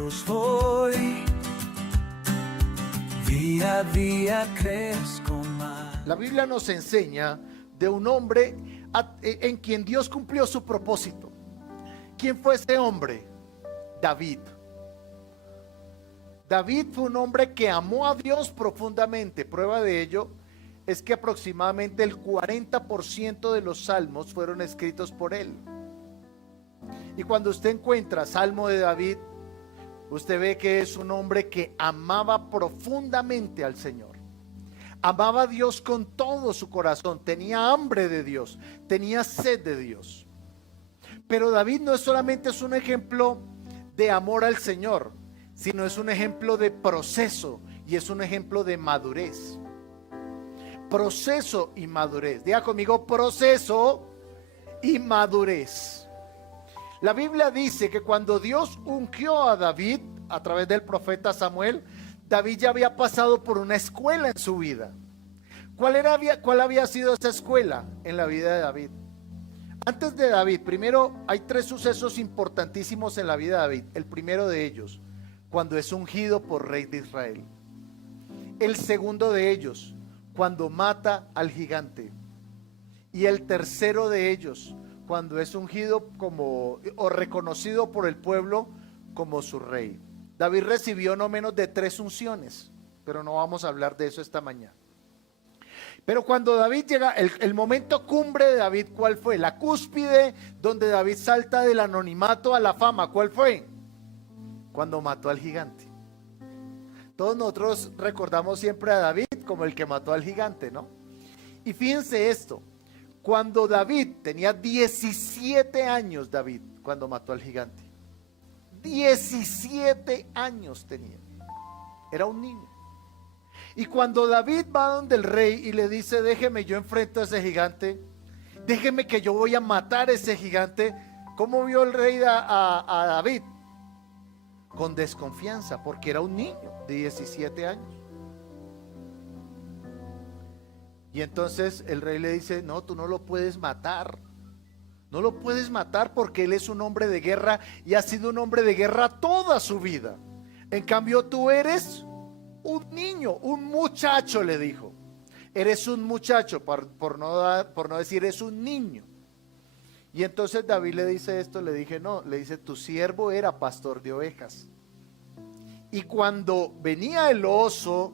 pasos voy, día a día crezco más. La Biblia nos enseña de un hombre en quien Dios cumplió su propósito. ¿Quién fue ese hombre? David. David fue un hombre que amó a Dios profundamente. Prueba de ello es que aproximadamente el 40% de los salmos fueron escritos por él. Y cuando usted encuentra Salmo de David, usted ve que es un hombre que amaba profundamente al Señor. Amaba a Dios con todo su corazón, tenía hambre de Dios, tenía sed de Dios. Pero David no solamente es un ejemplo de amor al Señor, sino es un ejemplo de proceso y es un ejemplo de madurez. Proceso y madurez. Diga conmigo, proceso y madurez. La Biblia dice que cuando Dios ungió a David a través del profeta Samuel, David ya había pasado por una escuela en su vida. ¿Cuál había sido esa escuela en la vida de David? Antes de David, primero hay 3 sucesos importantísimos en la vida de David. El primero de ellos, cuando es ungido por rey de Israel. El segundo de ellos, cuando mata al gigante. Y el tercero de ellos, cuando es ungido o reconocido por el pueblo como su rey. David recibió no menos de 3 unciones, pero no vamos a hablar de eso esta mañana. Pero cuando David llega, el momento cumbre de David, ¿cuál fue? La cúspide donde David salta del anonimato a la fama, ¿cuál fue? Cuando mató al gigante. Todos nosotros recordamos siempre a David como el que mató al gigante, ¿no? Y fíjense esto, cuando David tenía 17 años, David, cuando mató al gigante. 17 años tenía. Era un niño. Y cuando David va donde el rey y le dice, déjeme, yo enfrento a ese gigante, déjeme que yo voy a matar a ese gigante, ¿cómo vio el rey a David? Con desconfianza, porque era un niño de 17 años. Y entonces el rey le dice, no, tú no lo puedes matar. No lo puedes matar porque él es un hombre de guerra y ha sido un hombre de guerra toda su vida. En cambio tú eres un niño, un muchacho, le dijo. Eres un muchacho, por no decir es un niño. Y entonces David le dice esto, le dice, tu siervo era pastor de ovejas. Y cuando venía el oso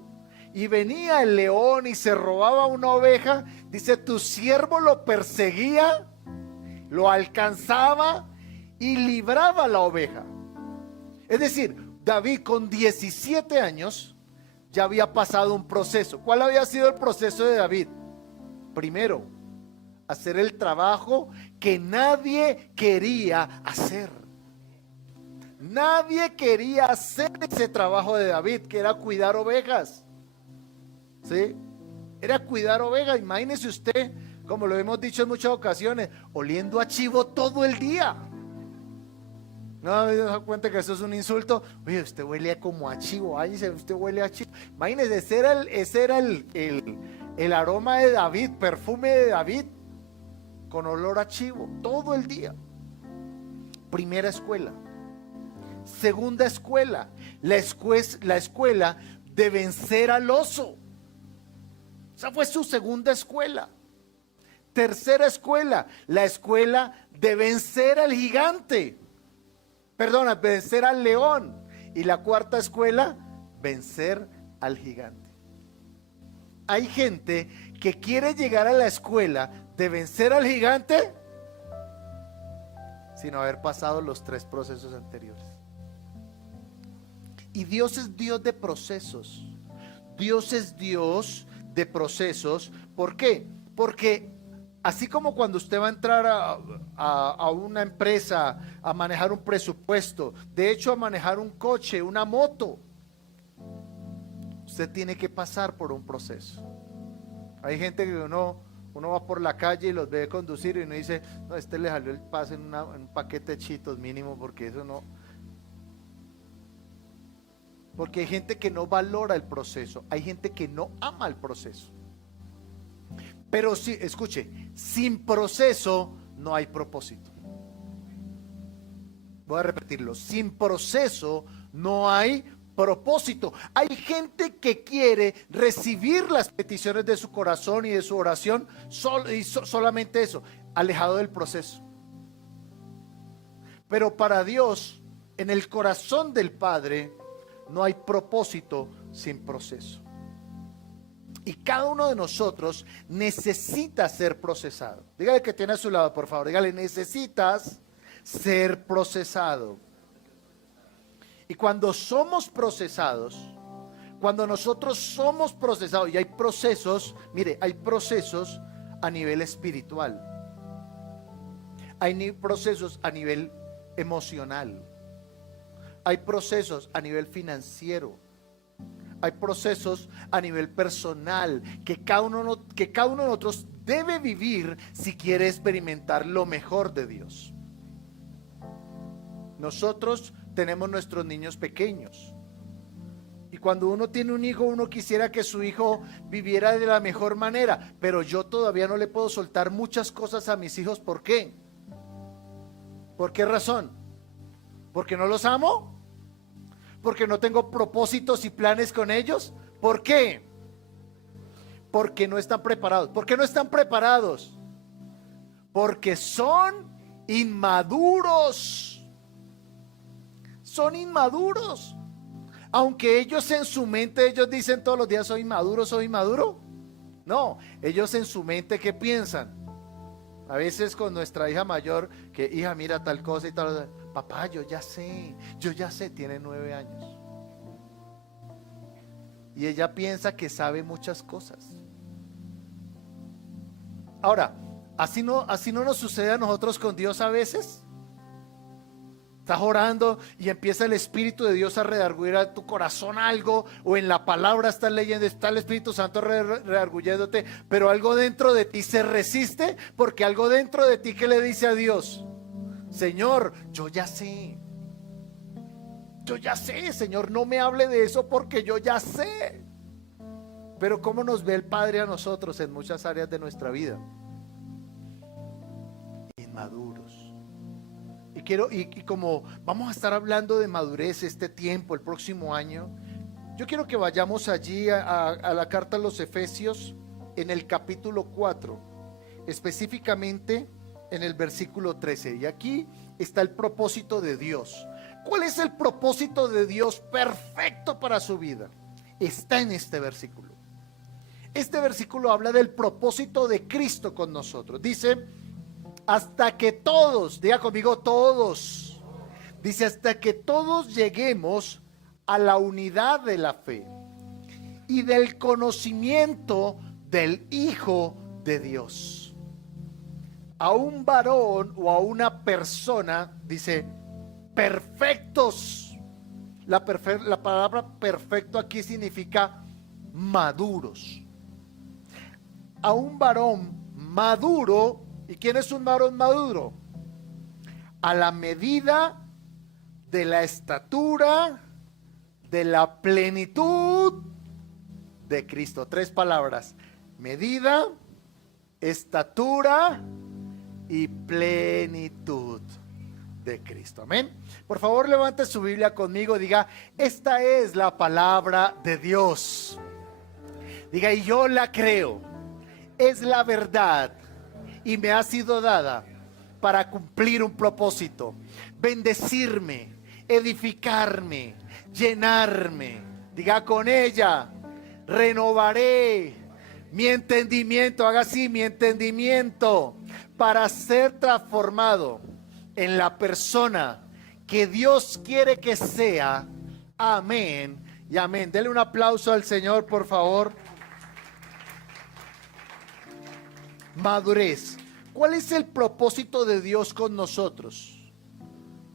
y venía el león y se robaba una oveja, dice, tu siervo lo perseguía, lo alcanzaba y libraba la oveja. Es decir, David con 17 años ya había pasado un proceso. ¿Cuál había sido el proceso de David? Primero, hacer el trabajo que nadie quería hacer. Nadie quería hacer ese trabajo de David, que era cuidar ovejas. ¿Sí? Era cuidar ovejas. Imagínese usted, como lo hemos dicho en muchas ocasiones, oliendo a chivo todo el día. No me da cuenta que eso es un insulto. Oye, usted huele como a chivo. Ay, usted huele a chivo. Imagínese, ese era el aroma de David, perfume de David, con olor a chivo, todo el día. Primera escuela. Segunda escuela, la escuela de vencer al oso. Esa fue su segunda escuela. Tercera escuela, la escuela de vencer al gigante. Perdona, vencer al león. Y la cuarta escuela, vencer al gigante. Hay gente que quiere llegar a la escuela de vencer al gigante sin haber pasado los 3 procesos anteriores. Y Dios es Dios de procesos. Dios es Dios de procesos. ¿Por qué? Porque así como cuando usted va a entrar a una empresa a manejar un presupuesto, de hecho a manejar un coche, una moto, usted tiene que pasar por un proceso. Hay gente que uno va por la calle y los ve conducir y uno dice, no, este le salió el pase en un paquete de chitos mínimo, porque eso no. Porque hay gente que no valora el proceso, hay gente que no ama el proceso. Pero sí, escuche, sin proceso no hay propósito. Voy a repetirlo, sin proceso no hay propósito. Hay gente que quiere recibir las peticiones de su corazón y de su oración solamente eso, alejado del proceso. Pero para Dios, en el corazón del Padre, no hay propósito sin proceso. Y cada uno de nosotros necesita ser procesado. Dígale que tiene a su lado, por favor. Dígale, necesitas ser procesado. Y cuando somos procesados, cuando nosotros somos procesados, y hay procesos, mire, hay procesos a nivel espiritual. Hay procesos a nivel emocional. Hay procesos a nivel financiero. Hay procesos a nivel personal que cada uno de nosotros debe vivir si quiere experimentar lo mejor de Dios. Nosotros tenemos nuestros niños pequeños. Y cuando uno tiene un hijo, uno quisiera que su hijo viviera de la mejor manera. Pero yo todavía no le puedo soltar muchas cosas a mis hijos. ¿Por qué? ¿Por qué razón? ¿Porque no los amo? ¿Porque no tengo propósitos y planes con ellos? ¿Por qué? Porque no están preparados. ¿Por qué no están preparados? Porque son inmaduros. Son inmaduros. Aunque ellos en su mente, ellos dicen todos los días, soy inmaduro, soy inmaduro. No, ellos en su mente, ¿qué piensan? A veces con nuestra hija mayor, que hija, mira tal cosa y tal. Papá, yo ya sé, tiene 9 años. Y ella piensa que sabe muchas cosas. Ahora, así no nos sucede a nosotros con Dios a veces. Estás orando y empieza el Espíritu de Dios a redarguir a tu corazón algo, o en la palabra estás leyendo, está el Espíritu Santo redarguyéndote, pero algo dentro de ti se resiste, porque algo dentro de ti que le dice a Dios: Señor, yo ya sé, Señor, no me hable de eso porque yo ya sé. Pero ¿cómo nos ve el Padre a nosotros en muchas áreas de nuestra vida? Inmaduros. Y como vamos a estar hablando de madurez este tiempo, el próximo año, yo quiero que vayamos allí a la carta a los Efesios, en el capítulo 4, específicamente en el versículo 13. Y aquí está el propósito de Dios. ¿Cuál es el propósito de Dios perfecto para su vida? Está en este versículo. Este versículo habla del propósito de Cristo con nosotros. Dice: hasta que todos, diga conmigo todos, dice, hasta que todos lleguemos a la unidad de la fe y del conocimiento del Hijo de Dios. A un varón o a una persona, dice, perfectos. La palabra perfecto aquí significa maduros. A un varón maduro. ¿Y quién es un varón maduro? A la medida de la estatura, de la plenitud de Cristo. 3 palabras: medida, estatura y plenitud de Cristo. Amén. Por favor, levante su Biblia conmigo. Diga: esta es la palabra de Dios. Diga: y yo la creo. Es la verdad. Y me ha sido dada para cumplir un propósito: bendecirme, edificarme, llenarme. Diga: con ella renovaré mi entendimiento. Haga así: mi entendimiento, para ser transformado en la persona que Dios quiere que sea. Amén y amén. Dele un aplauso al Señor, por favor. Madurez. ¿Cuál es el propósito de Dios con nosotros?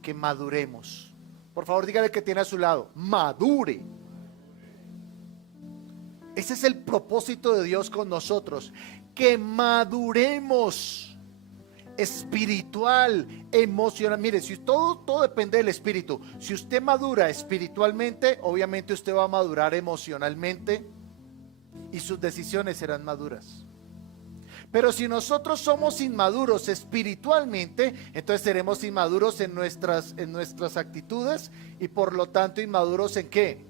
Que maduremos. Por favor, dígale que tiene a su lado: madure. Ese es el propósito de Dios con nosotros, que maduremos espiritual, emocional. Mire, si todo depende del espíritu. Si usted madura espiritualmente, obviamente usted va a madurar emocionalmente y sus decisiones serán maduras. Pero si nosotros somos inmaduros espiritualmente, entonces seremos inmaduros en nuestras actitudes y por lo tanto inmaduros ¿en qué?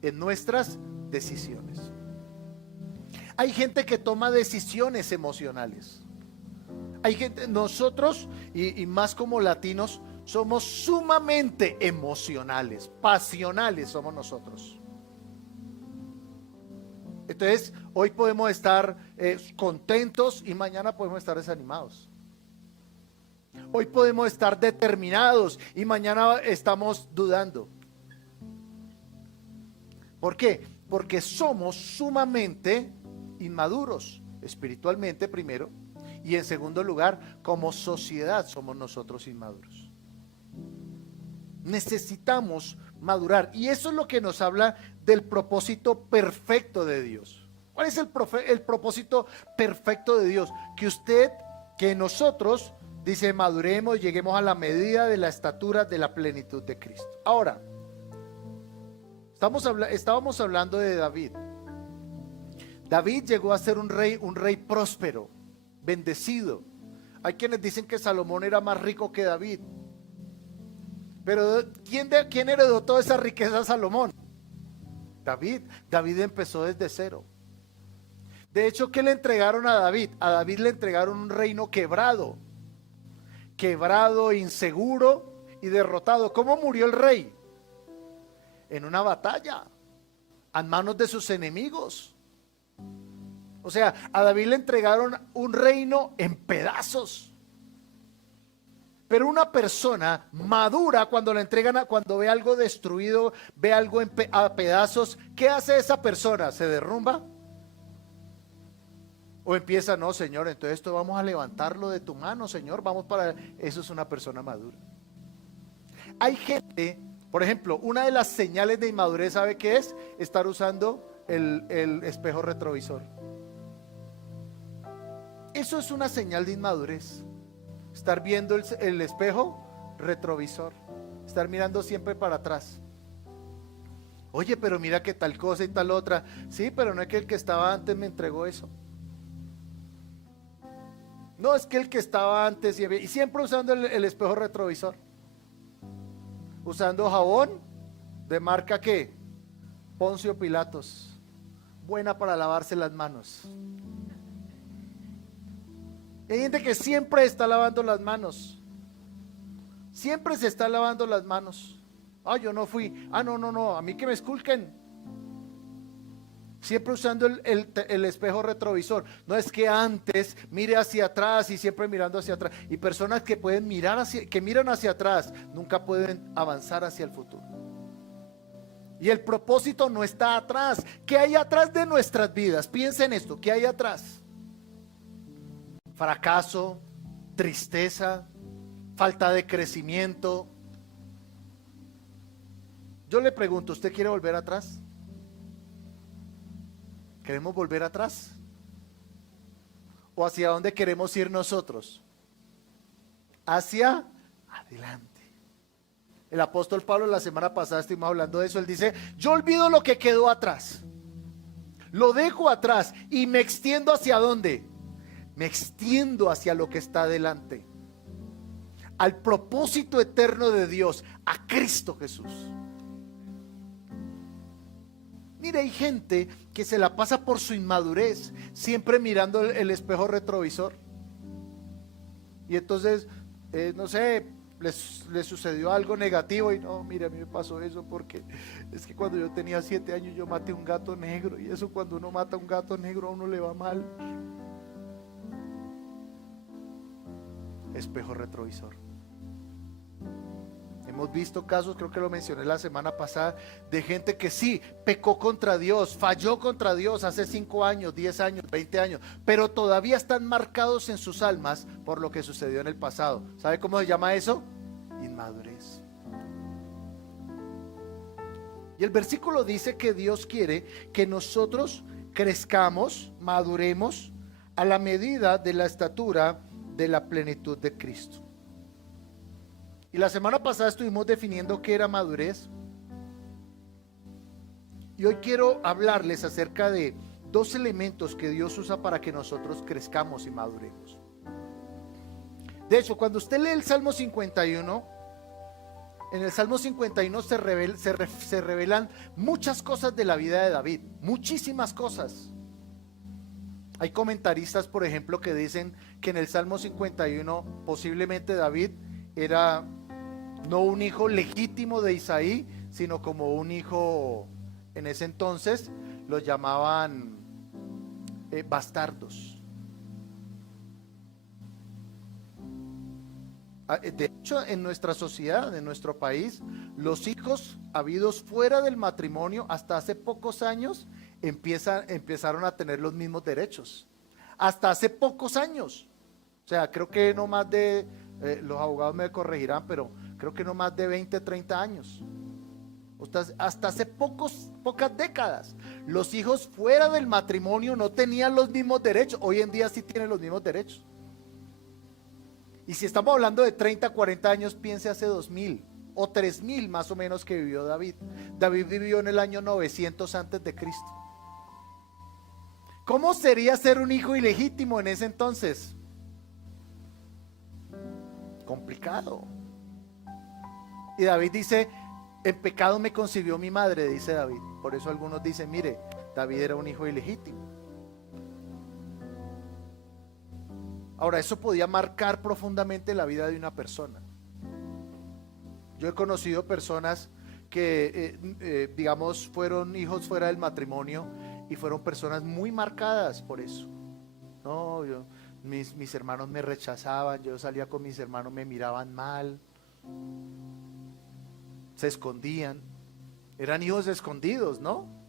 En nuestras decisiones. Hay gente que toma decisiones emocionales. Hay gente, nosotros y más como latinos, somos sumamente emocionales, pasionales somos nosotros. Entonces, hoy podemos estar contentos y mañana podemos estar desanimados. Hoy podemos estar determinados y mañana estamos dudando. ¿Por qué? Porque somos sumamente inmaduros, espiritualmente primero, y en segundo lugar, como sociedad somos nosotros inmaduros. Necesitamos madurar, y eso es lo que nos habla del propósito perfecto de Dios. ¿Cuál es el propósito perfecto de Dios? Que nosotros, dice, maduremos, lleguemos a la medida de la estatura de la plenitud de Cristo. Ahora, estábamos hablando de David. David llegó a ser un rey próspero, bendecido. Hay quienes dicen que Salomón era más rico que David. Pero ¿quién heredó toda esa riqueza a Salomón? David. David empezó desde cero. De hecho, ¿qué le entregaron a David? A David le entregaron un reino quebrado, inseguro y derrotado. ¿Cómo murió el rey? En una batalla, a manos de sus enemigos. O sea, a David le entregaron un reino en pedazos. Pero una persona madura, cuando le entregan, cuando ve algo destruido, ve algo a pedazos, ¿qué hace esa persona? ¿Se derrumba? O empieza, no, Señor, entonces esto vamos a levantarlo de tu mano, Señor, vamos para... Eso es una persona madura. Hay gente, por ejemplo, una de las señales de inmadurez, ¿sabe qué es? Estar usando el espejo retrovisor. Eso es una señal de inmadurez. Estar viendo el espejo retrovisor, estar mirando siempre para atrás. Oye, pero mira que tal cosa y tal otra. Sí, pero no es que el que estaba antes me entregó eso. No, es que el que estaba antes y siempre usando el espejo retrovisor. Usando jabón de marca ¿qué? Poncio Pilatos. Buena para lavarse las manos. Hay gente que siempre está lavando las manos. Siempre se está lavando las manos. Ah, yo no fui. Ah, no, a mí que me esculquen. Siempre usando el espejo retrovisor. No es que antes mire hacia atrás y siempre mirando hacia atrás. Y personas que pueden que miran hacia atrás, nunca pueden avanzar hacia el futuro. Y el propósito no está atrás. ¿Qué hay atrás de nuestras vidas? Piensen esto, ¿qué hay atrás? Fracaso, tristeza, falta de crecimiento. Yo le pregunto, ¿usted quiere volver atrás? ¿Queremos volver atrás? ¿O hacia dónde queremos ir nosotros? Hacia adelante. El apóstol Pablo la semana pasada estuvimos hablando de eso. Él dice, yo olvido lo que quedó atrás. Lo dejo atrás y me extiendo ¿hacia dónde? Me extiendo hacia lo que está adelante, al propósito eterno de Dios, a Cristo Jesús. Mire, hay gente que se la pasa por su inmadurez, siempre mirando el espejo retrovisor. Y entonces, no sé, les sucedió algo negativo y no, mire, a mí me pasó eso porque es que cuando yo tenía 7 años yo maté un gato negro y eso cuando uno mata un gato negro a uno le va mal. Espejo retrovisor. Hemos visto casos, creo que lo mencioné la semana pasada, de gente que sí, pecó contra Dios, falló contra Dios hace 5 años, 10 años, 20 años, pero todavía están marcados en sus almas por lo que sucedió en el pasado. ¿Sabe cómo se llama eso? Inmadurez. Y el versículo dice que Dios quiere que nosotros crezcamos, maduremos a la medida de la estatura de la plenitud de Cristo. Y la semana pasada estuvimos definiendo qué era madurez. Y hoy quiero hablarles acerca de dos elementos que Dios usa para que nosotros crezcamos y maduremos. De hecho, cuando usted lee el Salmo 51, en el Salmo 51 se revelan muchas cosas de la vida de David, muchísimas cosas. Hay comentaristas, por ejemplo, que dicen que en el Salmo 51 posiblemente David era no un hijo legítimo de Isaí, sino como un hijo, en ese entonces los llamaban bastardos. De hecho, en nuestra sociedad, en nuestro país, los hijos habidos fuera del matrimonio hasta hace pocos años empezaron a tener los mismos derechos. Hasta hace pocos años. O sea, creo que no más de, los abogados me corregirán, pero creo que no más de 20, 30 años. Hasta hace pocas décadas. Los hijos fuera del matrimonio no tenían los mismos derechos. Hoy en día sí tienen los mismos derechos. Y si estamos hablando de 30, 40 años, piense hace 2000 o 3000 más o menos que vivió David. David vivió en el año 900 antes de Cristo. ¿Cómo sería ser un hijo ilegítimo en ese entonces? Complicado. Y David dice, en pecado me concibió mi madre, dice David. Por eso algunos dicen, mire, David era un hijo ilegítimo. Ahora, eso podía marcar profundamente la vida de una persona. Yo he conocido personas que, digamos, fueron hijos fuera del matrimonio y fueron personas muy marcadas por eso. No, mis hermanos me rechazaban, yo salía con mis hermanos, me miraban mal, se escondían. Eran hijos escondidos, ¿no?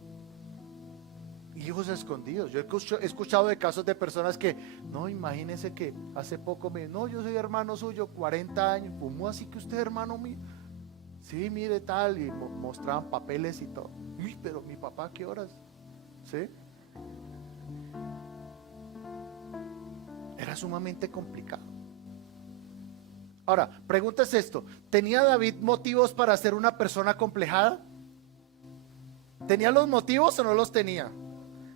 Hijos escondidos. Yo he escuchado de casos de personas que, no, imagínense que hace poco no, yo soy hermano suyo, 40 años, ¿cómo así que usted es hermano mío? Sí, mire tal, y mostraban papeles y todo. Uy, pero mi papá, ¿qué horas? ¿Sí? Era sumamente complicado. Ahora, pregúntese esto, ¿tenía David motivos para ser una persona acomplejada? ¿Tenía los motivos o no los tenía?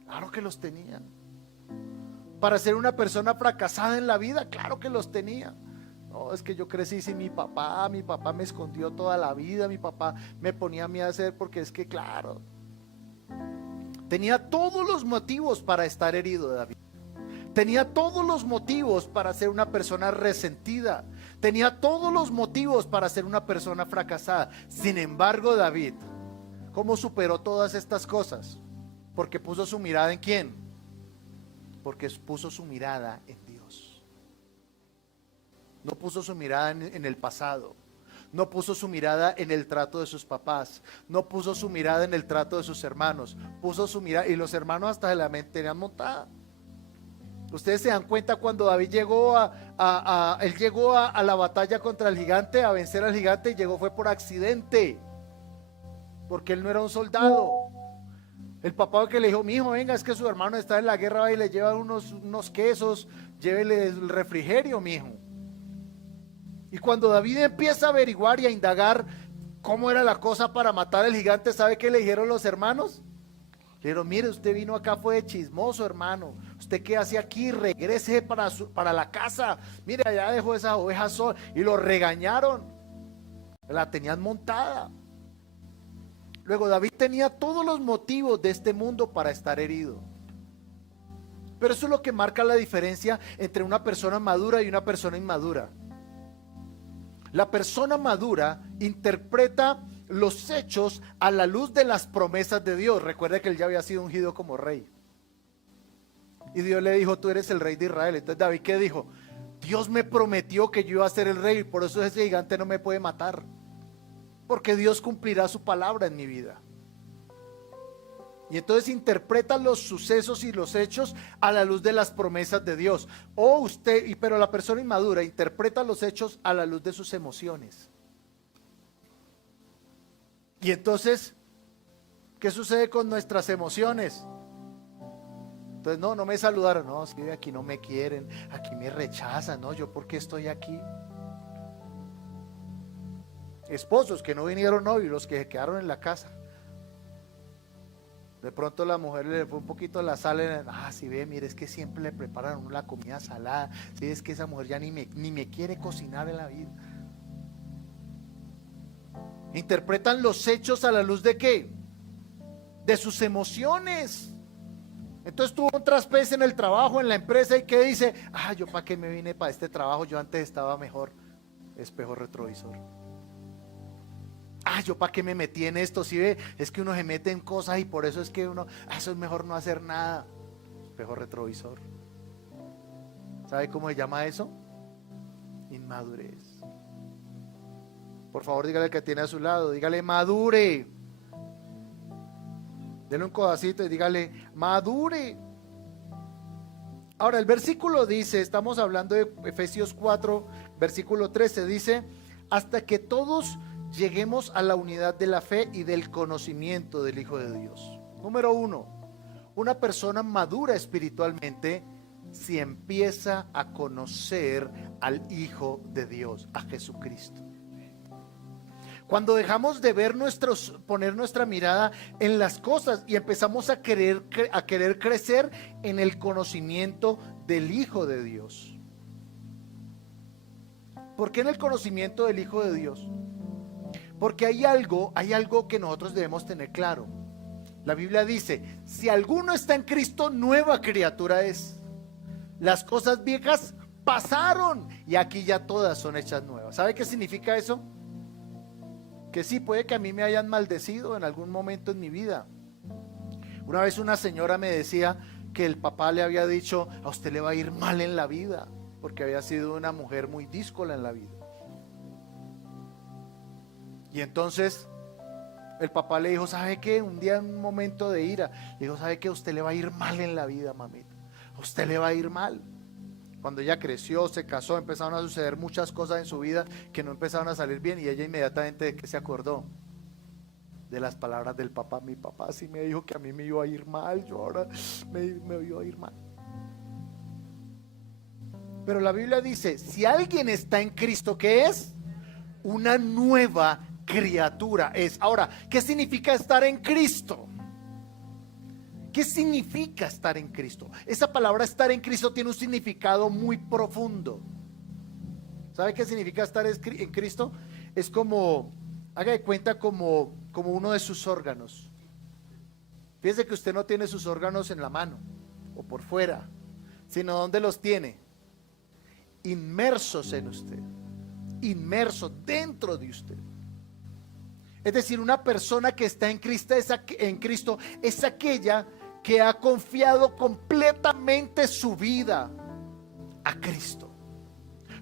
Claro que los tenía. Para ser una persona fracasada en la vida, claro que los tenía. No, es que yo crecí sin mi papá me escondió toda la vida, mi papá me ponía a mí a hacer, porque es que claro, tenía todos los motivos para estar herido David. Tenía todos los motivos para ser una persona resentida. Tenía todos los motivos para ser una persona fracasada. Sin embargo, David, ¿cómo superó todas estas cosas? Porque puso su mirada ¿en quién? Porque puso su mirada en Dios. No puso su mirada en el pasado. No puso su mirada en el trato de sus papás. No puso su mirada en el trato de sus hermanos. Puso su mirada, y los hermanos hasta se la tenían montada. Ustedes se dan cuenta cuando David llegó él llegó a la batalla contra el gigante, a vencer al gigante, y llegó fue por accidente, porque él no era un soldado. El papá que le dijo, mi hijo, venga, es que su hermano está en la guerra, va y le lleva unos quesos, llévele el refrigerio, mi hijo. Y cuando David empieza a averiguar y a indagar cómo era la cosa para matar al gigante, ¿sabe qué le dijeron los hermanos? Le dijeron, mire, usted vino acá fue de chismoso, hermano. ¿Usted qué hace aquí? Regrese para la casa. Mire, allá dejó esas ovejas solas. Y lo regañaron. La tenían montada. Luego David tenía todos los motivos de este mundo para estar herido. Pero eso es lo que marca la diferencia entre una persona madura y una persona inmadura. La persona madura interpreta los hechos a la luz de las promesas de Dios. Recuerde que él ya había sido ungido como rey. Y Dios le dijo, tú eres el rey de Israel. Entonces David, ¿qué dijo? Dios me prometió que yo iba a ser el rey, por eso ese gigante no me puede matar. Porque Dios cumplirá su palabra en mi vida. Y entonces interpreta los sucesos y los hechos a la luz de las promesas de Dios. Pero la persona inmadura interpreta los hechos a la luz de sus emociones. Y entonces, ¿qué sucede con nuestras emociones? Entonces, no me saludaron. No, es que aquí no me quieren, aquí me rechazan. No, yo ¿por qué estoy aquí? Esposos que no vinieron hoy, los que se quedaron en la casa. De pronto la mujer le fue un poquito la sal, si ve, mire, es que siempre le preparan a uno la comida salada, si es que esa mujer ya ni me quiere cocinar en la vida. Interpretan los hechos a la luz de ¿qué? De sus emociones. Entonces tuvo un traspese en el trabajo, en la empresa, y ¿qué dice? Yo para qué me vine para este trabajo, yo antes estaba mejor. Espejo retrovisor. Yo para qué me metí en esto, si ve, es que uno se mete en cosas y por eso es que uno, eso es mejor no hacer nada. Espejo retrovisor. ¿Sabe cómo se llama eso? Inmadurez. Por favor, dígale al que tiene a su lado, dígale madure. Denle un codacito y dígale madure. Ahora el versículo dice, estamos hablando de Efesios 4, versículo 13, dice, hasta que todos lleguemos a la unidad de la fe y del conocimiento del Hijo de Dios. Número 1, una persona madura espiritualmente si empieza a conocer al Hijo de Dios, a Jesucristo. Cuando dejamos de ver poner nuestra mirada en las cosas y empezamos a querer crecer en el conocimiento del Hijo de Dios. ¿Por qué en el conocimiento del Hijo de Dios? Porque hay algo que nosotros debemos tener claro. La Biblia dice, si alguno está en Cristo, nueva criatura es. Las cosas viejas pasaron y aquí ya todas son hechas nuevas. ¿Sabe qué significa eso? Que sí, puede que a mí me hayan maldecido en algún momento en mi vida. Una vez una señora me decía que el papá le había dicho, a usted le va a ir mal en la vida, porque había sido una mujer muy díscola en la vida. Y entonces el papá le dijo, ¿sabe qué? Un día en un momento de ira, le dijo, ¿sabe qué? A usted le va a ir mal en la vida, mamita. A usted le va a ir mal. Cuando ella creció, se casó, empezaron a suceder muchas cosas en su vida que no empezaron a salir bien, y ella inmediatamente ¿de qué se acordó? De las palabras del papá. Mi papá sí me dijo que a mí me iba a ir mal, yo ahora me iba a ir mal. Pero la Biblia dice, si alguien está en Cristo, ¿qué es? Una nueva criatura es. Ahora, ¿qué significa estar en Cristo? ¿Qué significa estar en Cristo? Esa palabra estar en Cristo tiene un significado muy profundo. ¿Sabe qué significa estar en Cristo? Es como, haga de cuenta como uno de sus órganos. Fíjese que usted no tiene sus órganos en la mano o por fuera, sino ¿dónde los tiene? Inmersos en usted, inmersos dentro de usted. Es decir, una persona que está en Cristo es aquella que ha confiado completamente su vida a Cristo.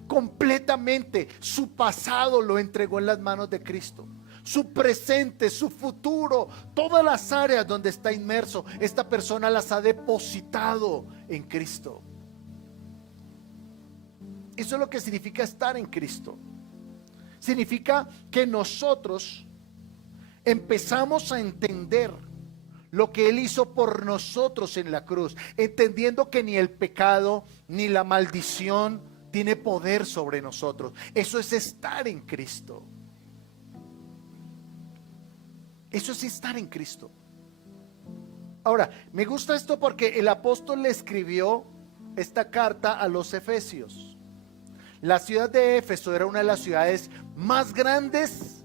Completamente su pasado lo entregó en las manos de Cristo. Su presente, su futuro, todas las áreas donde está inmerso, esta persona las ha depositado en Cristo. Eso es lo que significa estar en Cristo. Significa que nosotros empezamos a entender lo que Él hizo por nosotros en la cruz, entendiendo que ni el pecado ni la maldición tiene poder sobre nosotros. Eso es estar en Cristo. Eso es estar en Cristo. Ahora, me gusta esto porque el apóstol le escribió esta carta a los efesios. La ciudad de Éfeso era una de las ciudades más grandes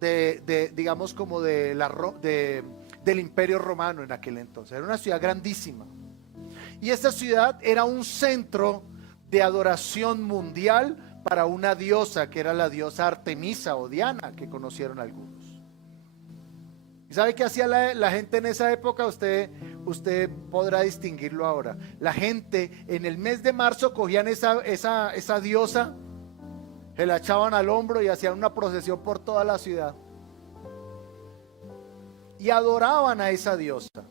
digamos como del Imperio Romano en aquel entonces. Era una ciudad grandísima. Y esta ciudad era un centro de adoración mundial para una diosa que era la diosa Artemisa o Diana, que conocieron algunos. ¿Y sabe qué hacía la gente en esa época? Usted podrá distinguirlo ahora. La gente en el mes de marzo cogían esa diosa, se la echaban al hombro y hacían una procesión por toda la ciudad. Y adoraban a esa diosa.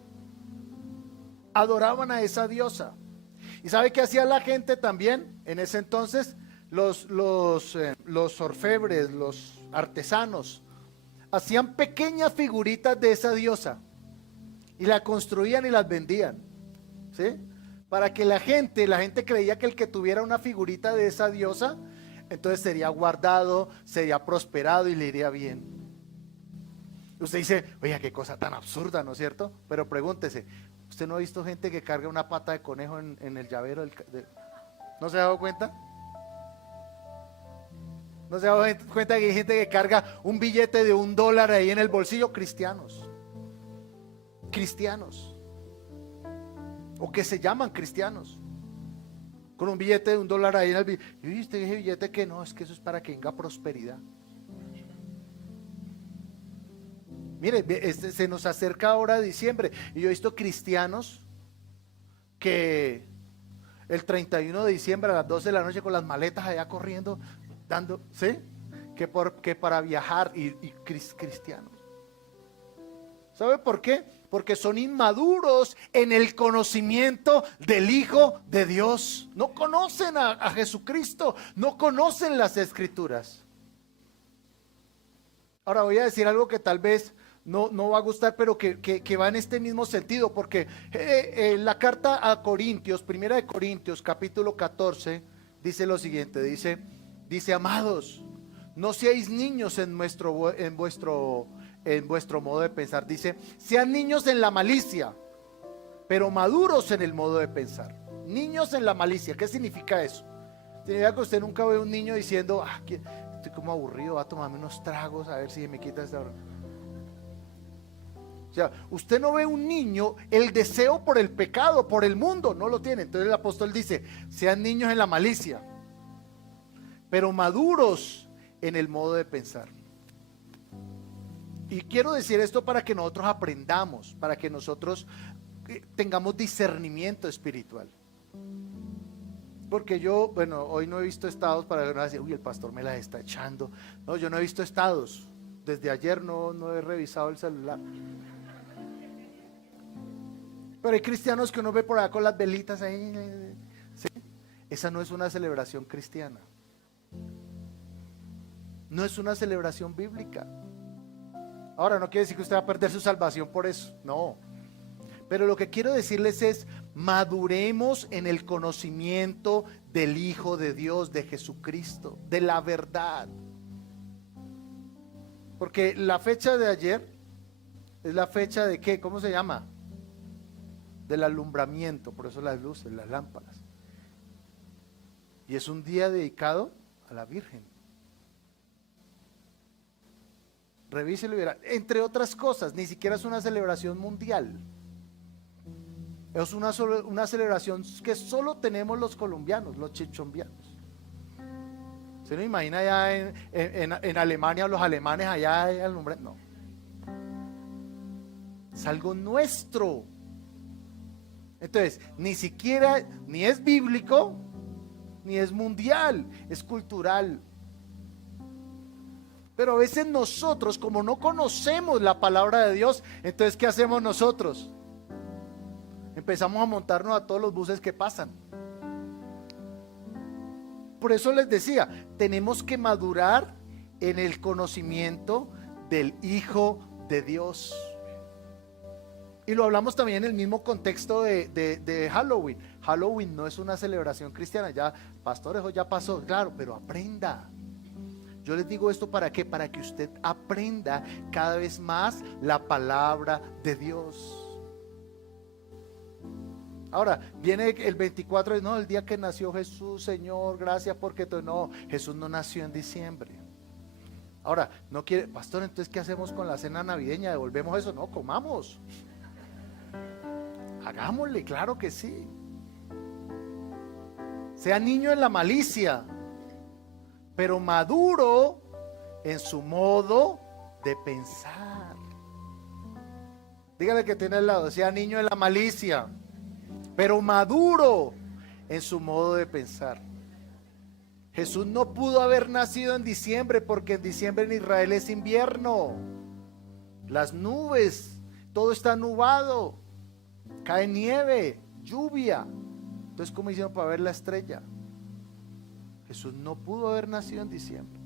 Adoraban a esa diosa. ¿Y sabe qué hacía la gente también en ese entonces? Los orfebres, los artesanos, hacían pequeñas figuritas de esa diosa y la construían y las vendían, ¿sí? Para que la gente creía que el que tuviera una figurita de esa diosa, entonces sería guardado, sería prosperado y le iría bien. Usted dice, oiga, qué cosa tan absurda, ¿no es cierto? Pero pregúntese, ¿usted no ha visto gente que carga una pata de conejo en el llavero? ¿No se ha dado cuenta? ¿No se ha dado cuenta que hay gente que carga un billete de $1 ahí en el bolsillo? Cristianos. Cristianos. O que se llaman cristianos. Con un billete de $1 ahí en el billete. Y viste ese billete que no, es que eso es para que venga prosperidad. Mire, se nos acerca ahora diciembre y yo he visto cristianos que el 31 de diciembre a las 12 de la noche con las maletas allá corriendo, dando, ¿sí? Que para viajar y cristianos. ¿Sabe por qué? Porque son inmaduros en el conocimiento del Hijo de Dios. No conocen a Jesucristo, no conocen las Escrituras. Ahora voy a decir algo que tal vez no va a gustar, pero que va en este mismo sentido, porque la carta a Corintios, primera de Corintios, capítulo 14, dice lo siguiente, dice, amados, no seáis niños en vuestro modo de pensar. Dice, sean niños en la malicia, pero maduros en el modo de pensar. Niños en la malicia, ¿qué significa eso? Significa que usted nunca ve a un niño diciendo, estoy como aburrido, va a tomarme unos tragos a ver si me quita esta hora. O sea, usted no ve un niño, el deseo por el pecado, por el mundo, no lo tiene. Entonces el apóstol dice, sean niños en la malicia, pero maduros en el modo de pensar. Y quiero decir esto para que nosotros aprendamos, para que nosotros tengamos discernimiento espiritual. Porque yo, bueno, hoy no he visto estados para que uno decir, uy, el pastor me la está echando. No, yo no he visto estados. Desde ayer no he revisado el celular. Pero hay cristianos que uno ve por acá con las velitas ahí. ¿Sí? Esa no es una celebración cristiana. No es una celebración bíblica. Ahora, no quiere decir que usted va a perder su salvación por eso. No. Pero lo que quiero decirles es, maduremos en el conocimiento del Hijo de Dios, de Jesucristo, de la verdad. Porque la fecha de ayer es la fecha de ¿qué? ¿Cómo se llama? Del alumbramiento, por eso las luces, las lámparas. Y es un día dedicado a la Virgen. Revíselo y verá. Entre otras cosas, ni siquiera es una celebración mundial. Es una celebración que solo tenemos los colombianos, los chichombianos. ¿Se no imagina allá en Alemania, los alemanes allá alumbrando? No. Es algo nuestro. Entonces, ni siquiera, ni es bíblico, ni es mundial, es cultural. Pero a veces nosotros, como no conocemos la palabra de Dios, entonces ¿qué hacemos nosotros? Empezamos a montarnos a todos los buses que pasan. Por eso les decía, tenemos que madurar en el conocimiento del Hijo de Dios. Y lo hablamos también en el mismo contexto de Halloween. Halloween no es una celebración cristiana, ya, pastor, eso ya pasó, claro, pero aprenda. Yo les digo esto ¿para qué? Para que usted aprenda cada vez más la palabra de Dios. Ahora, viene el 24, no, el día que nació Jesús, Señor, gracias porque no, Jesús no nació en diciembre. Ahora, no quiere, pastor, entonces ¿qué hacemos con la cena navideña? ¿Devolvemos eso? No, comamos. Hagámosle, claro que sí. Sea niño en la malicia, pero maduro en su modo de pensar. Dígale que tiene al lado, sea niño en la malicia, pero maduro en su modo de pensar. Jesús no pudo haber nacido en diciembre, porque en diciembre en Israel es invierno. Las nubes, todo está nubado, cae nieve, lluvia. Entonces, ¿cómo hicieron para ver la estrella? Jesús no pudo haber nacido en diciembre.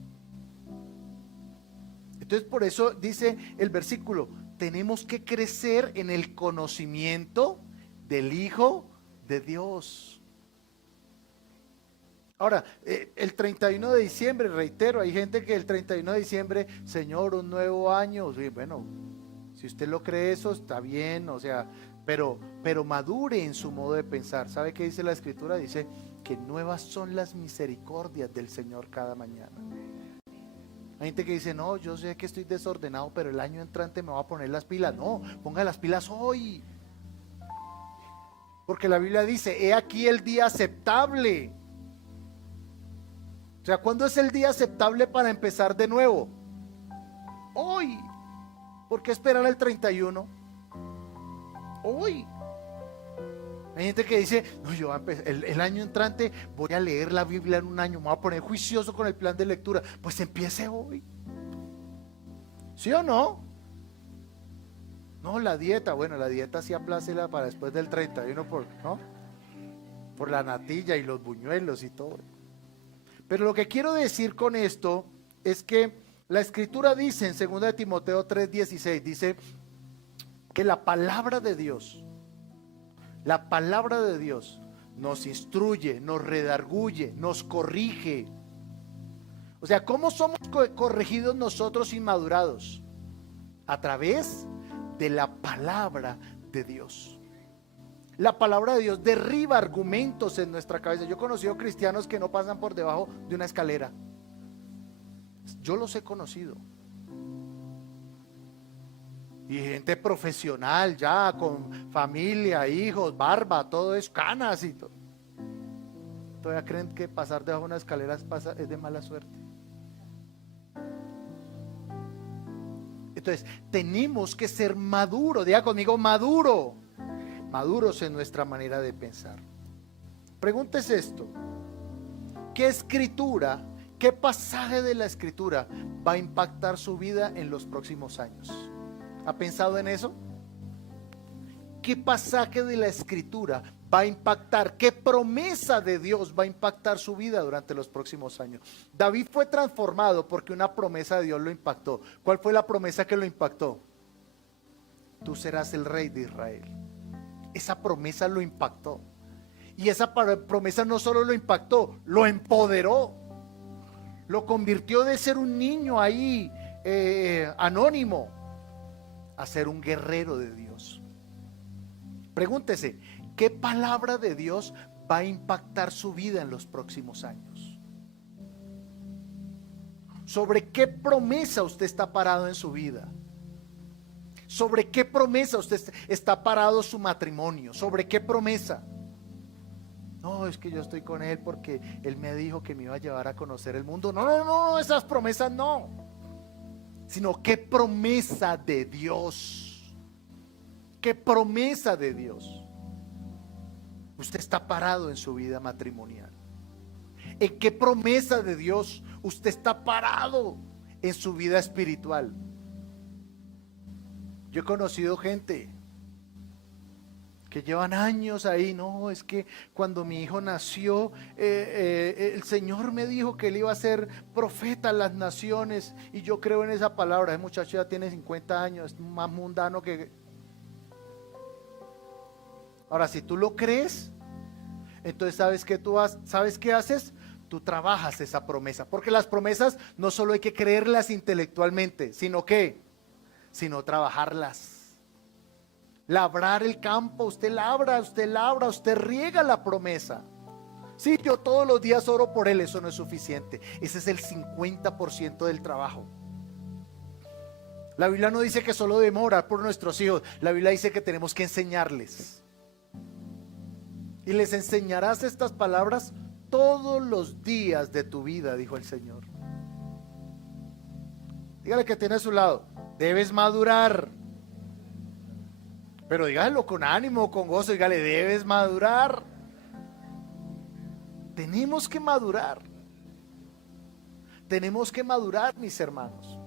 Entonces, por eso dice el versículo, tenemos que crecer en el conocimiento del Hijo de Dios. Ahora, el 31 de diciembre, reitero, hay gente que el 31 de diciembre, Señor, un nuevo año. Sí, bueno, si usted lo cree eso, está bien, o sea, pero madure en su modo de pensar. ¿Sabe qué dice la Escritura? Dice que nuevas son las misericordias del Señor cada mañana. Hay gente que dice, no, yo sé que estoy desordenado, pero el año entrante me voy a poner las pilas. No, ponga las pilas hoy. Porque la Biblia dice, he aquí el día aceptable. O sea, ¿cuándo es el día aceptable para empezar de nuevo? Hoy. ¿Por qué esperar el 31? Hoy. Hay gente que dice, no, yo voy a empezar, el año entrante voy a leer la Biblia en un año, me voy a poner juicioso con el plan de lectura. Pues empiece hoy. ¿Sí o no? No, la dieta, bueno, la dieta sí aplácela para después del 31 ¿no? Por la natilla y los buñuelos y todo. Pero lo que quiero decir con esto es que la Escritura dice en 2 de Timoteo 3:16, dice que la palabra de Dios nos instruye, nos redarguye, nos corrige. O sea, ¿cómo somos corregidos nosotros inmadurados? A través de la palabra de Dios. La palabra de Dios derriba argumentos en nuestra cabeza. Yo he conocido cristianos que no pasan por debajo de una escalera. Yo los he conocido. Y gente profesional ya, con familia, hijos, barba, todo es canas y todo. Todavía creen que pasar debajo de una escalera es de mala suerte. Entonces, tenemos que ser maduros. Diga conmigo, maduros en nuestra manera de pensar. Pregúntese esto: ¿qué escritura, qué pasaje de la Escritura va a impactar su vida en los próximos años? ¿Ha pensado en eso? ¿Qué pasaje de la Escritura va a impactar? ¿Qué promesa de Dios va a impactar su vida durante los próximos años? David fue transformado porque una promesa de Dios lo impactó. ¿Cuál fue la promesa que lo impactó? Tú serás el rey de Israel. Esa promesa lo impactó. Y esa promesa no solo lo impactó, lo empoderó. Lo convirtió de ser un niño ahí anónimo a ser un guerrero de Dios. Pregúntese, ¿qué palabra de Dios va a impactar su vida en los próximos años? ¿Sobre qué promesa usted está parado en su vida? ¿Sobre qué promesa usted está parado su matrimonio? ¿Sobre qué promesa? No, es que yo estoy con él porque él me dijo que me iba a llevar a conocer el mundo. No, esas promesas no. Sino qué promesa de Dios. ¿Qué promesa de Dios usted está parado en su vida matrimonial? ¿En qué promesa de Dios usted está parado en su vida espiritual? Yo he conocido gente que llevan años ahí. No, es que cuando mi hijo nació, el Señor me dijo que él iba a ser profeta a las naciones, y yo creo en esa palabra. Ese muchacho ya tiene 50 años, es más mundano que... Ahora, si tú lo crees, entonces ¿sabes qué haces? Tú trabajas esa promesa, porque las promesas no solo hay que creerlas intelectualmente, sino trabajarlas. Labrar el campo, usted labra, usted riega la promesa. Sí, yo todos los días oro por él, eso no es suficiente. Ese es el 50% del trabajo. La Biblia no dice que solo debemos orar por nuestros hijos. La Biblia dice que tenemos que enseñarles. Y les enseñarás estas palabras todos los días de tu vida, dijo el Señor. Dígale que tiene a su lado: debes madurar. Pero dígalo con ánimo, con gozo. Dígale: debes madurar. Tenemos que madurar. Tenemos que madurar, mis hermanos.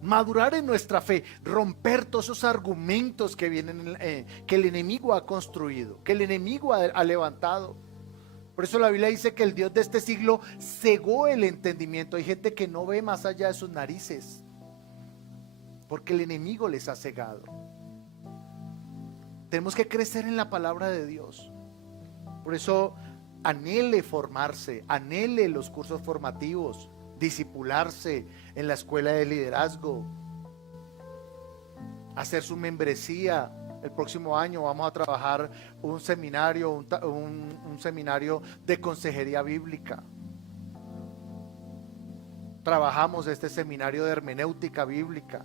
Madurar en nuestra fe, romper todos esos argumentos que vienen, que el enemigo ha construido, que el enemigo ha levantado. Por eso la Biblia dice que el Dios de este siglo cegó el entendimiento. Hay gente que no ve más allá de sus narices, porque el enemigo les ha cegado. Tenemos que crecer en la palabra de Dios. Por eso anhele formarse, anhele los cursos formativos, discipularse en la escuela de liderazgo, hacer su membresía. El próximo año vamos a trabajar un seminario, un seminario de consejería bíblica. Trabajamos este seminario de hermenéutica bíblica.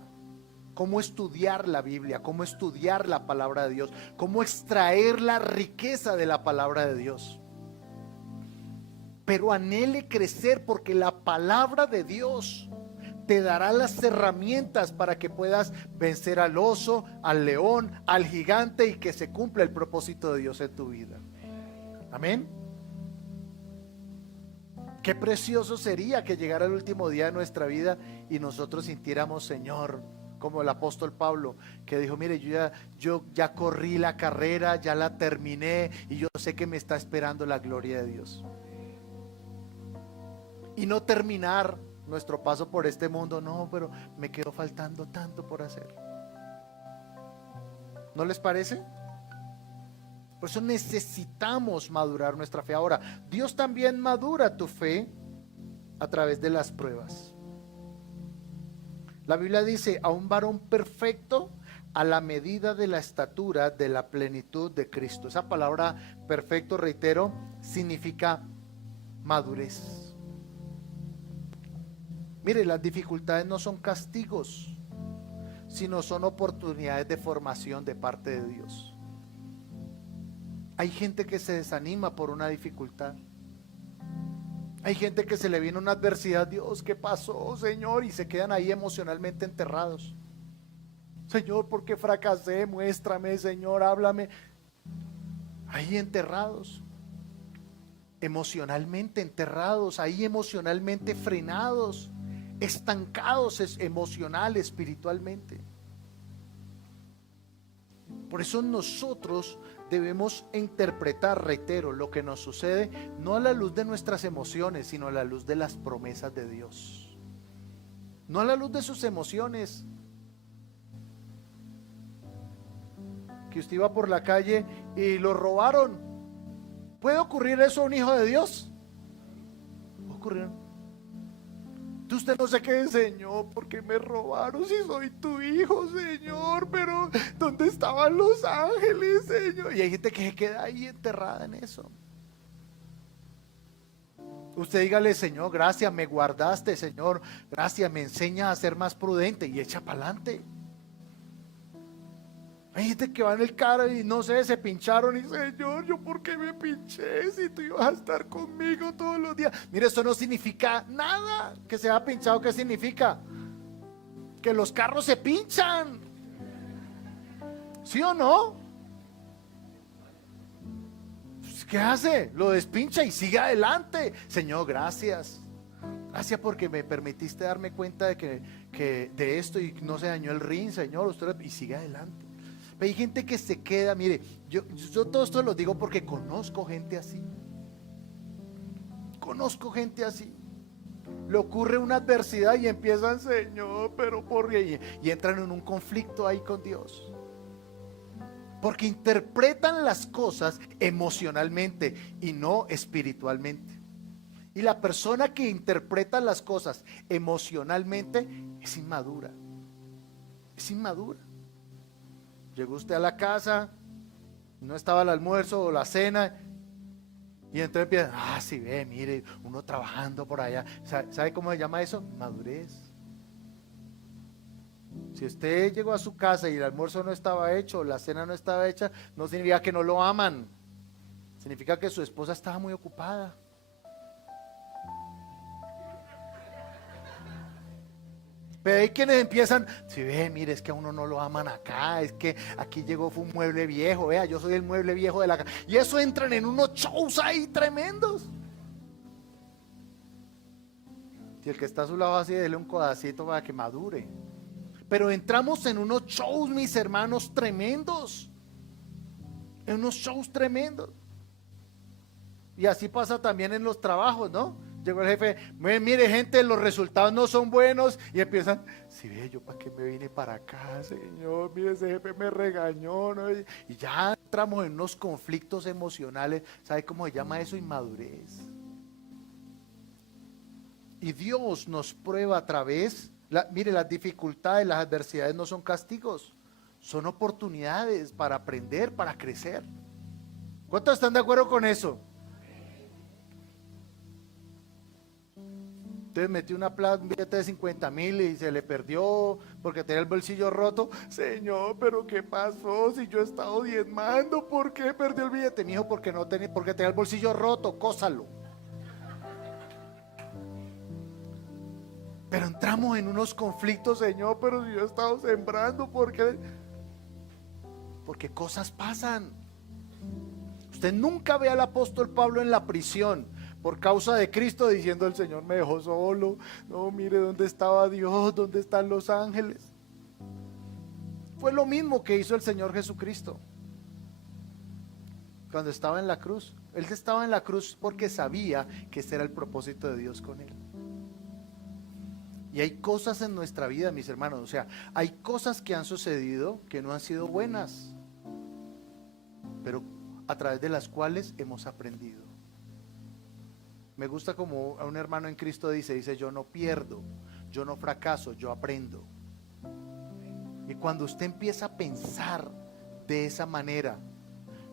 Cómo estudiar la Biblia, cómo estudiar la palabra de Dios, cómo extraer la riqueza de la palabra de Dios. Pero anhele crecer, porque la palabra de Dios te dará las herramientas para que puedas vencer al oso, al león, al gigante, y que se cumpla el propósito de Dios en tu vida. Amén. Qué precioso sería que llegara el último día de nuestra vida y nosotros sintiéramos, Señor, como el apóstol Pablo, que dijo: mire, yo ya corrí la carrera, ya la terminé, y yo sé que me está esperando la gloria de Dios. Y no terminar nuestro paso por este mundo, no, pero me quedó faltando tanto por hacer. ¿No les parece? Por eso necesitamos madurar nuestra fe. Ahora, Dios también madura tu fe a través de las pruebas. La Biblia dice: a un varón perfecto a la medida de la estatura de la plenitud de Cristo. Esa palabra perfecto, reitero, significa madurez. Mire, las dificultades no son castigos, sino son oportunidades de formación de parte de Dios. Hay gente que se desanima por una dificultad. Hay gente que se le viene una adversidad: Dios, ¿qué pasó, Señor? Y se quedan ahí emocionalmente enterrados. Señor, ¿por qué fracasé? Muéstrame, Señor, háblame. Ahí enterrados, emocionalmente enterrados, ahí emocionalmente frenados, estancados emocional, espiritualmente. Por eso nosotros debemos interpretar, reitero, lo que nos sucede no a la luz de nuestras emociones, sino a la luz de las promesas de Dios. No a la luz de sus emociones. Que usted iba por la calle y lo robaron. ¿Puede ocurrir eso a un hijo de Dios? Ocurrió. Usted no se quede: Señor, ¿por qué me robaron si soy tu hijo, Señor? Pero ¿dónde estaban los ángeles, Señor? Y hay gente que se queda ahí enterrada en eso. Usted dígale: Señor, gracias, me guardaste, Señor, gracias, me enseña a ser más prudente, y echa para adelante. Hay gente que va en el carro y no sé, se pincharon y: Señor, ¿yo por qué me pinché si tú ibas a estar conmigo todos los días? Mire, eso no significa nada que se haya pinchado. ¿Qué significa? Que los carros se pinchan. ¿Sí o no? Pues, ¿qué hace? Lo despincha y sigue adelante. Señor, gracias. Gracias porque me permitiste darme cuenta de que de esto, y no se dañó el rin, Señor. Usted, y sigue adelante. Hay gente que se queda, mire, yo todo esto lo digo porque conozco gente así. Conozco gente así. Le ocurre una adversidad y empiezan: Señor, pero ¿por qué? Y entran en un conflicto ahí con Dios. Porque interpretan las cosas emocionalmente y no espiritualmente. Y la persona que interpreta las cosas emocionalmente es inmadura. Es inmadura. Llegó usted a la casa, no estaba el almuerzo o la cena, y entonces empieza: sí, ve, mire, uno trabajando por allá. ¿Sabe cómo se llama eso? Madurez. Si usted llegó a su casa y el almuerzo no estaba hecho, la cena no estaba hecha, no significa que no lo aman. Significa que su esposa estaba muy ocupada. Pero hay quienes empiezan: si ve, mire, es que a uno no lo aman acá, es que aquí llegó, fue un mueble viejo, vea, yo soy el mueble viejo de la casa. Y eso entran en unos shows ahí tremendos. Si el que está a su lado así, dele un codacito para que madure. Pero entramos en unos shows, mis hermanos, tremendos. En unos shows tremendos. Y así pasa también en los trabajos, ¿no? Llegó el jefe, mire gente, los resultados no son buenos, y empiezan, si ve, yo para qué me vine para acá, señor, mire, ese jefe me regañó, ¿no? Y ya entramos en unos conflictos emocionales. ¿Sabe cómo se llama eso? Inmadurez. Y Dios nos prueba a través, mire, las dificultades, las adversidades no son castigos, son oportunidades para aprender, para crecer. ¿Cuántos están de acuerdo con eso? Entonces metió un billete de 50,000 y se le perdió porque tenía el bolsillo roto. Señor, pero ¿qué pasó? Si yo he estado diezmando, ¿por qué perdió el billete? Mi hijo, porque tenía el bolsillo roto, cósalo. Pero entramos en unos conflictos, Señor, pero si yo he estado sembrando, ¿por qué? Porque cosas pasan. Usted nunca ve al apóstol Pablo en la prisión por causa de Cristo diciendo: el Señor me dejó solo, no, mire dónde estaba Dios, dónde están los ángeles. Fue lo mismo que hizo el Señor Jesucristo cuando estaba en la cruz. Él estaba en la cruz porque sabía que ese era el propósito de Dios con él. Y hay cosas en nuestra vida, mis hermanos, o sea, hay cosas que han sucedido que no han sido buenas, pero a través de las cuales hemos aprendido. Me gusta como a un hermano en Cristo dice, yo no pierdo, yo no fracaso, yo aprendo. Y cuando usted empieza a pensar de esa manera,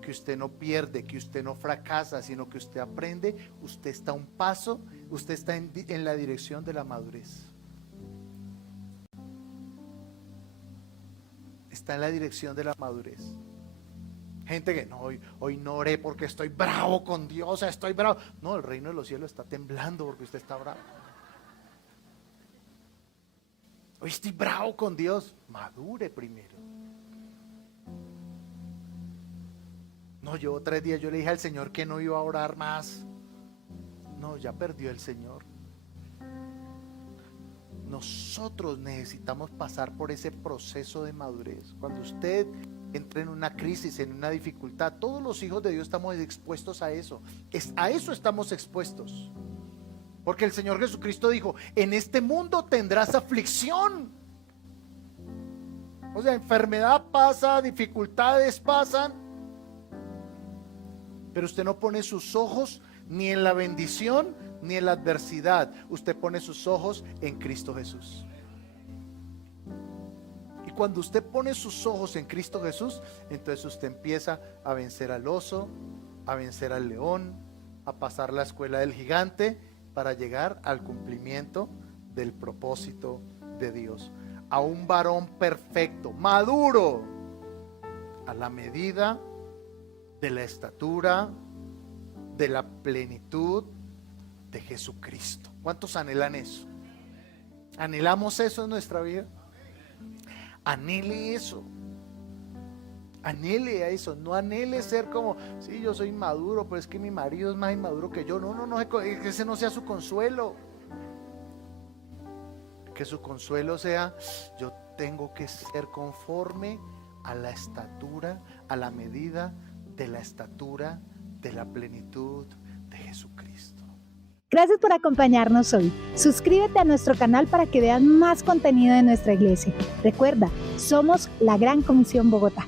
que usted no pierde, que usted no fracasa, sino que usted aprende, usted está a un paso, usted está en la dirección de la madurez. Está en la dirección de la madurez. Gente que no, hoy no oré porque estoy bravo con Dios, estoy bravo. No, el reino de los cielos está temblando porque usted está bravo. Hoy estoy bravo con Dios. Madure primero. No, llevo 3 días, yo le dije al Señor que no iba a orar más. No, ya perdió el Señor. Nosotros necesitamos pasar por ese proceso de madurez. Cuando usted entra en una crisis, en una dificultad, todos los hijos de Dios estamos expuestos a eso. A eso estamos expuestos. Porque el Señor Jesucristo dijo: en este mundo tendrás aflicción. O sea, enfermedad pasa, dificultades pasan, pero usted no pone sus ojos ni en la bendición ni en la adversidad. Usted pone sus ojos en Cristo Jesús. Y cuando usted pone sus ojos en Cristo Jesús, entonces usted empieza a vencer al oso, a vencer al león, a pasar la escuela del gigante, para llegar al cumplimiento del propósito de Dios. A un varón perfecto, maduro, a la medida de la estatura, de la plenitud de Jesucristo. ¿Cuántos anhelan eso? ¿Anhelamos eso en nuestra vida? Anhele eso. Anhele a eso. No anhele ser como, sí, yo soy inmaduro, pero es que mi marido es más inmaduro que yo. No, que ese no sea su consuelo. Que su consuelo sea: yo tengo que ser conforme a la estatura, a la medida de la estatura de la plenitud de Jesucristo. Gracias por acompañarnos hoy. Suscríbete a nuestro canal para que veas más contenido de nuestra iglesia. Recuerda, somos la Gran Comisión Bogotá.